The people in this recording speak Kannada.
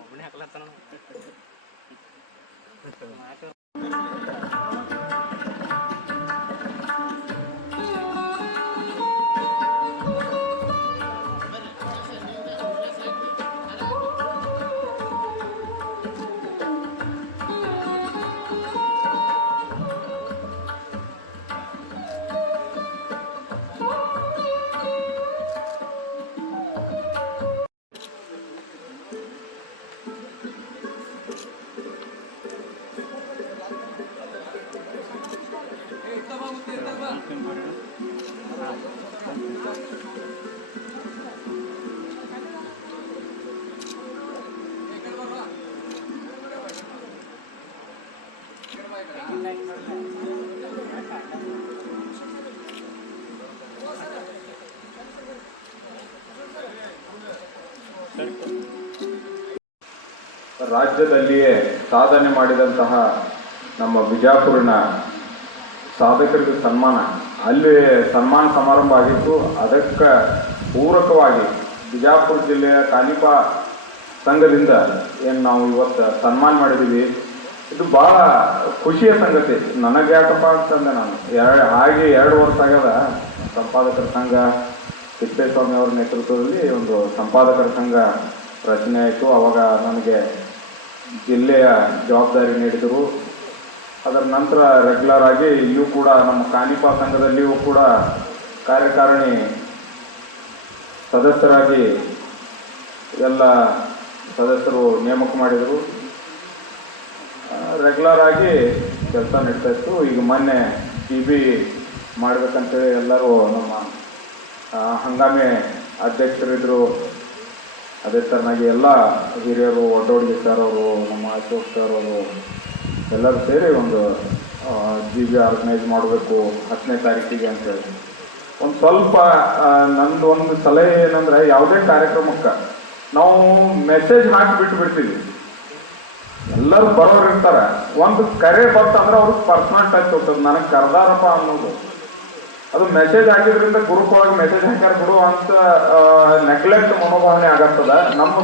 ಒಬ್ಬನೇ ಹಾಕ್ಲತ್ತಾನ ರಾಜ್ಯದಲ್ಲಿಯೇ ಸಾಧನೆ ಮಾಡಿದಂತಹ ನಮ್ಮ ಬಿಜಾಪುರಿನ ಸಾಧಕರಿಗೆ ಸನ್ಮಾನ ಅಲ್ಲಿ ಸನ್ಮಾನ ಸಮಾರಂಭ ಆಗಿತ್ತು. ಅದಕ್ಕೆ ಪೂರಕವಾಗಿ ಬಿಜಾಪುರ ಜಿಲ್ಲೆಯ ಕಾನಿಪಾ ಸಂಘದಿಂದ ಏನು ನಾವು ಇವತ್ತು ಸನ್ಮಾನ ಮಾಡಿದ್ದೀವಿ, ಇದು ಭಾಳ ಖುಷಿಯ ಸಂಗತಿ. ನನಗೆ ಯಾಕಪ್ಪ ಅಂತಂದೆ, ನಾನು ಹಾಗೆ 2 ವರ್ಷ ಆಗ್ಯದ ಸಂಪಾದಕರ ಸಂಘ ತಿಪ್ಪೇಸ್ವಾಮಿ ಅವರ ನೇತೃತ್ವದಲ್ಲಿ ಒಂದು ಸಂಪಾದಕರ ಸಂಘ ರಚನೆ ಆಯಿತು. ಅವಾಗ ನನಗೆ ಜಿಲ್ಲೆಯ ಜವಾಬ್ದಾರಿ ನೀಡಿದರು. ಅದರ ನಂತರ ರೆಗ್ಯುಲರ್ ಆಗಿ ಇಲ್ಲೂ ಕೂಡ ನಮ್ಮ ಕಾನಿಪಾ ಸಂಘದಲ್ಲಿಯೂ ಕೂಡ ಕಾರ್ಯಕಾರಿಣಿ ಸದಸ್ಯರಾಗಿ ಎಲ್ಲ ಸದಸ್ಯರು ನೇಮಕ ಮಾಡಿದರು. ರೆಗ್ಯುಲರ್ ಆಗಿ ಕೆಲಸ ನಡೀತಾ ಇತ್ತು. ಈಗ ಮೊನ್ನೆ TB ಮಾಡಬೇಕಂತೇಳಿ ಎಲ್ಲರೂ ನಮ್ಮ ಹಂಗಾಮಿ ಅಧ್ಯಕ್ಷರಿದ್ದರು. ಅದೇ ಥರನಾಗಿ ಎಲ್ಲ ಹಿರಿಯರು, ಒಡ್ಡೋಡ್ಗಿ ಸರ್ ಅವರು, ನಮ್ಮ ಅಶೋಕ್ ಸರ್ ಅವರು ಎಲ್ಲರೂ ಸೇರಿ ಒಂದು GB ಆರ್ಗನೈಸ್ ಮಾಡಬೇಕು 10ನೇ ತಾರೀಕಿಗೆ ಅಂತೇಳಿ. ಒಂದು ಸ್ವಲ್ಪ ನಂದು ಒಂದು ಸಲಹೆ ಏನಂದರೆ, ಯಾವುದೇ ಕಾರ್ಯಕ್ರಮಕ್ಕೆ ನಾವು ಮೆಸೇಜ್ ಹಾಕಿ ಬಿಡ್ತೀವಿ. ಎಲ್ಲರೂ ಬರೋರು ಇರ್ತಾರೆ, ಒಂದು ಕರೆ ಬರ್ತಂದ್ರೆ ಅವ್ರಿಗೆ ಪರ್ಸನಲ್ ಟಚ್ ಹೋಗ್ತದೆ. ನನಗೆ ಕರೆದಾರಪ್ಪ ಅನ್ನೋದು, ಅದು ಮೆಸೇಜ್ ಹಾಕಿದ್ರಿಂದ ಗ್ರೂಪ್ ಒಳಗೆ ಮೆಸೇಜ್ ಹಾಕ್ಯಾರ ಬಿಡು ಅಂತ ನೆಗ್ಲೆಕ್ಟ್ ಮನೋಭಾವನೆ ಆಗತ್ತದ. ನಮ್ಮ